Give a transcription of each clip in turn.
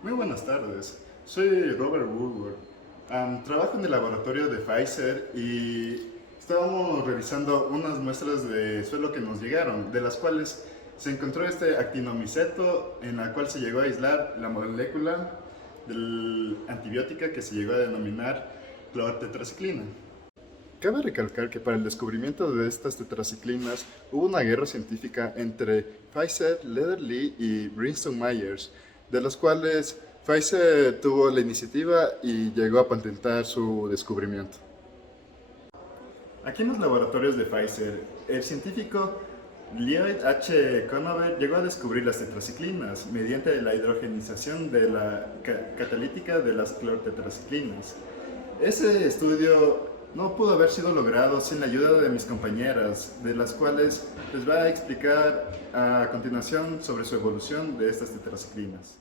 Muy buenas tardes, soy Robert Woodward. Trabajo en el laboratorio de Pfizer y estábamos revisando unas muestras de suelo que nos llegaron, de las cuales se encontró este actinomiceto en la cual se llegó a aislar la molécula del antibiótica que se llegó a denominar clortetraciclina. Cabe recalcar que para el descubrimiento de estas tetraciclinas hubo una guerra científica entre Pfizer, Lederle y Bristol Myers, de los cuales Pfizer tuvo la iniciativa y llegó a patentar su descubrimiento. Aquí en los laboratorios de Pfizer, el científico Lloyd H. Conover llegó a descubrir las tetraciclinas mediante la hidrogenización de la catalítica de las clortetraciclinas. Ese estudio no pudo haber sido logrado sin la ayuda de mis compañeras, de las cuales les voy a explicar a continuación sobre su evolución de estas tetraciclinas.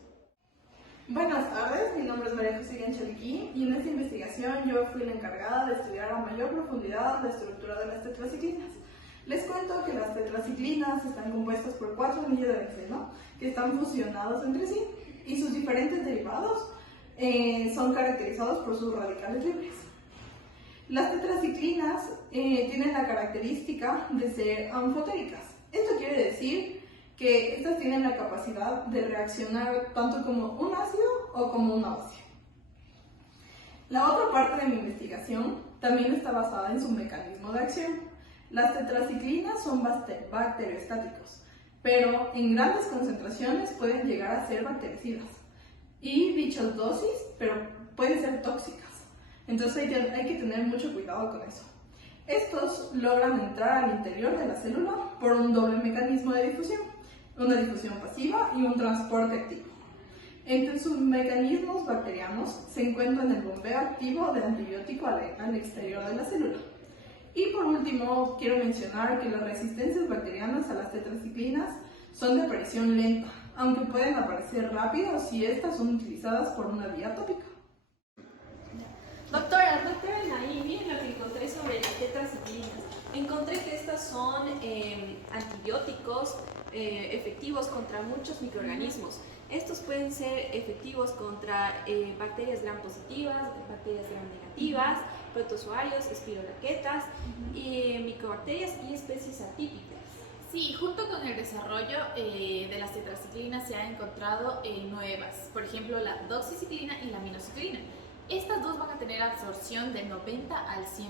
Buenas tardes, mi nombre es María José Chaliquín y en esta investigación yo fui la encargada de estudiar a mayor profundidad la estructura de las tetraciclinas. Les cuento que las tetraciclinas están compuestas por 4 anillos de benceno que están fusionados entre sí y sus diferentes derivados son caracterizados por sus radicales libres. Las tetraciclinas tienen la característica de ser anfotéricas. Esto quiere decir que estas tienen la capacidad de reaccionar tanto como un ácido o como una base. La otra parte de mi investigación también está basada en su mecanismo de acción. Las tetraciclinas son bacteriostáticos, pero en grandes concentraciones pueden llegar a ser bactericidas. Y dichas dosis, pero pueden ser tóxicas. Entonces hay que tener mucho cuidado con eso. Estos logran entrar al interior de la célula por un doble mecanismo de difusión, una difusión pasiva y un transporte activo. Entre sus mecanismos bacterianos se encuentran el bombeo activo del antibiótico al exterior de la célula. Y por último, quiero mencionar que las resistencias bacterianas a las tetraciclinas son de aparición lenta, aunque pueden aparecer rápido si estas son utilizadas por una vía tópica. Doctora Naim, miren lo que encontré sobre las tetraciclinas. Encontré que estas son antibióticos efectivos contra muchos microorganismos. Estos pueden ser efectivos contra bacterias gram positivas, bacterias gram negativas, protozoarios, espiroraquetas, micobacterias y especies atípicas. Sí, junto con el desarrollo de las tetraciclinas se han encontrado nuevas, por ejemplo la doxiciclina y la aminociclina. Estas dos van a tener absorción del 90 al 100%.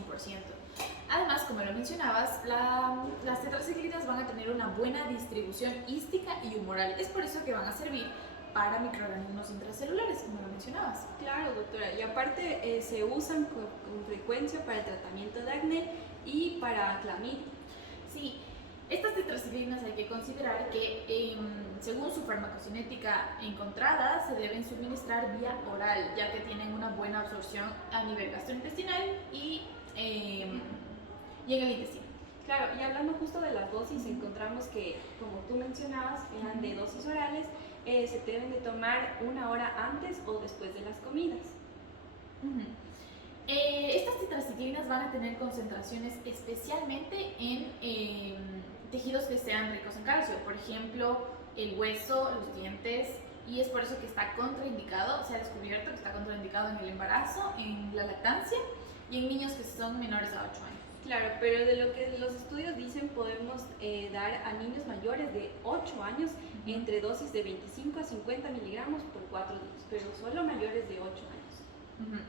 Además, como lo mencionabas, las tetraciclinas van a tener una buena distribución hística y humoral. Es por eso que van a servir para microorganismos intracelulares, como lo mencionabas. Claro, doctora. Y aparte se usan con frecuencia para el tratamiento de acné y para clamidia. Sí, estas tetraciclinas hay que considerar que según su farmacocinética encontrada se deben suministrar vía oral, ya que tienen una buena absorción a nivel gastrointestinal y en el intestino. Claro, y hablando justo de las dosis, encontramos que, como tú mencionabas, eran de dosis orales, se deben de tomar 1 hora antes o después de las comidas. Estas tetraciclinas van a tener concentraciones especialmente en tejidos que sean ricos en calcio, por ejemplo, el hueso, los dientes, y es por eso que está contraindicado, se ha descubierto que está contraindicado en el embarazo, en la lactancia y en niños que son menores a 8 años. Claro, pero de lo que los estudios dicen, podemos dar a niños mayores de 8 años entre dosis de 25 a 50 miligramos por 4 días, pero solo mayores de 8 años.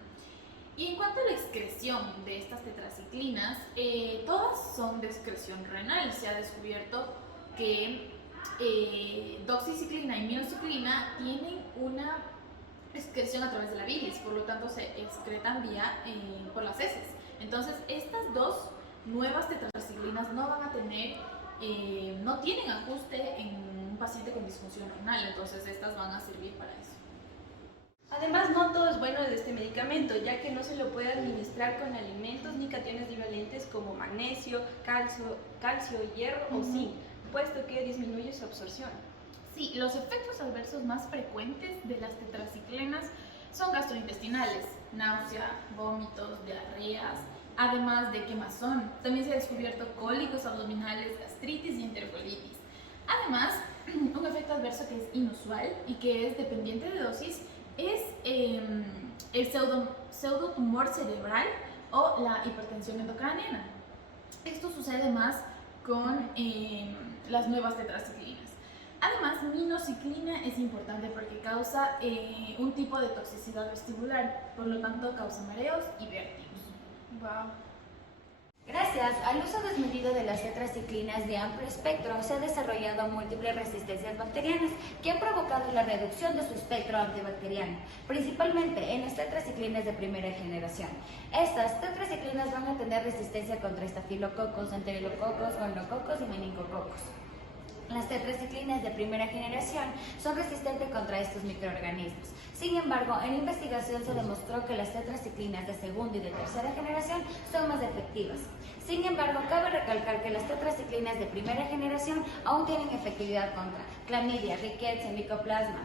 Y en cuanto a la excreción de estas tetraciclinas, todas son de excreción renal. Se ha descubierto que doxiciclina y minociclina tienen una excreción a través de la bilis, por lo tanto se excretan por las heces. Entonces estas dos nuevas tetraciclinas no van a tener, no tienen ajuste en un paciente con disfunción renal, entonces estas van a servir para eso. Además, no todo es bueno de este medicamento, ya que no se lo puede administrar con alimentos ni cationes divalentes como magnesio, calcio, hierro o zinc, puesto que disminuye su absorción. Sí, los efectos adversos más frecuentes de las tetraciclinas son gastrointestinales, náusea, vómitos, diarreas, además de quemazón. También se ha descubierto cólicos abdominales, gastritis y enterocolitis. Además, un efecto adverso que es inusual y que es dependiente de dosis es el pseudotumor cerebral o la hipertensión endocraniana. Esto sucede más con las nuevas tetraciclinas. Además, minociclina es importante porque causa un tipo de toxicidad vestibular, por lo tanto causa mareos y vértigos. Wow. Gracias al uso desmedido de las tetraciclinas de amplio espectro, se han desarrollado múltiples resistencias bacterianas que han provocado la reducción de su espectro antibacteriano, principalmente en las tetraciclinas de primera generación. Estas tetraciclinas van a tener resistencia contra estafilococos, enterococos, gonococos y meningococos. Las tetraciclinas de primera generación son resistentes contra estos microorganismos. Sin embargo, en investigación se demostró que las tetraciclinas de segunda y de tercera generación son más efectivas. Sin embargo, cabe recalcar que las tetraciclinas de primera generación aún tienen efectividad contra clamidia, rickettsias, mycoplasma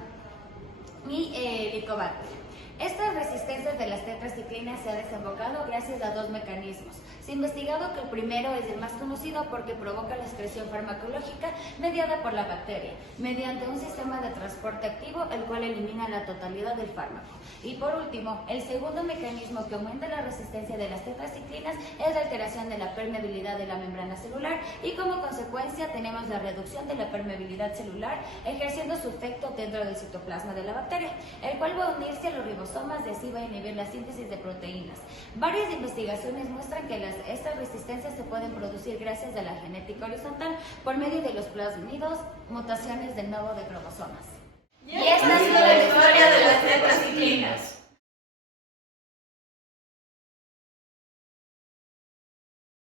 y helicobacter. Estas resistencias de las tetraciclinas se ha desembocado gracias a dos mecanismos. Se ha investigado que el primero es el más conocido porque provoca la excreción farmacológica mediada por la bacteria, mediante un sistema de transporte activo, el cual elimina la totalidad del fármaco. Y por último, el segundo mecanismo que aumenta la resistencia de las tetraciclinas es la alteración de la permeabilidad de la membrana celular y como consecuencia tenemos la reducción de la permeabilidad celular ejerciendo su efecto dentro del citoplasma de la bacteria, el cual va a unirse a los ribosomas y así va a inhibir la síntesis de proteínas. Varias investigaciones muestran que estas resistencias se pueden producir gracias a la genética horizontal por medio de los plasmidos, mutaciones de novo de cromosomas. Y esta ha sido la historia de las tetraciclinas.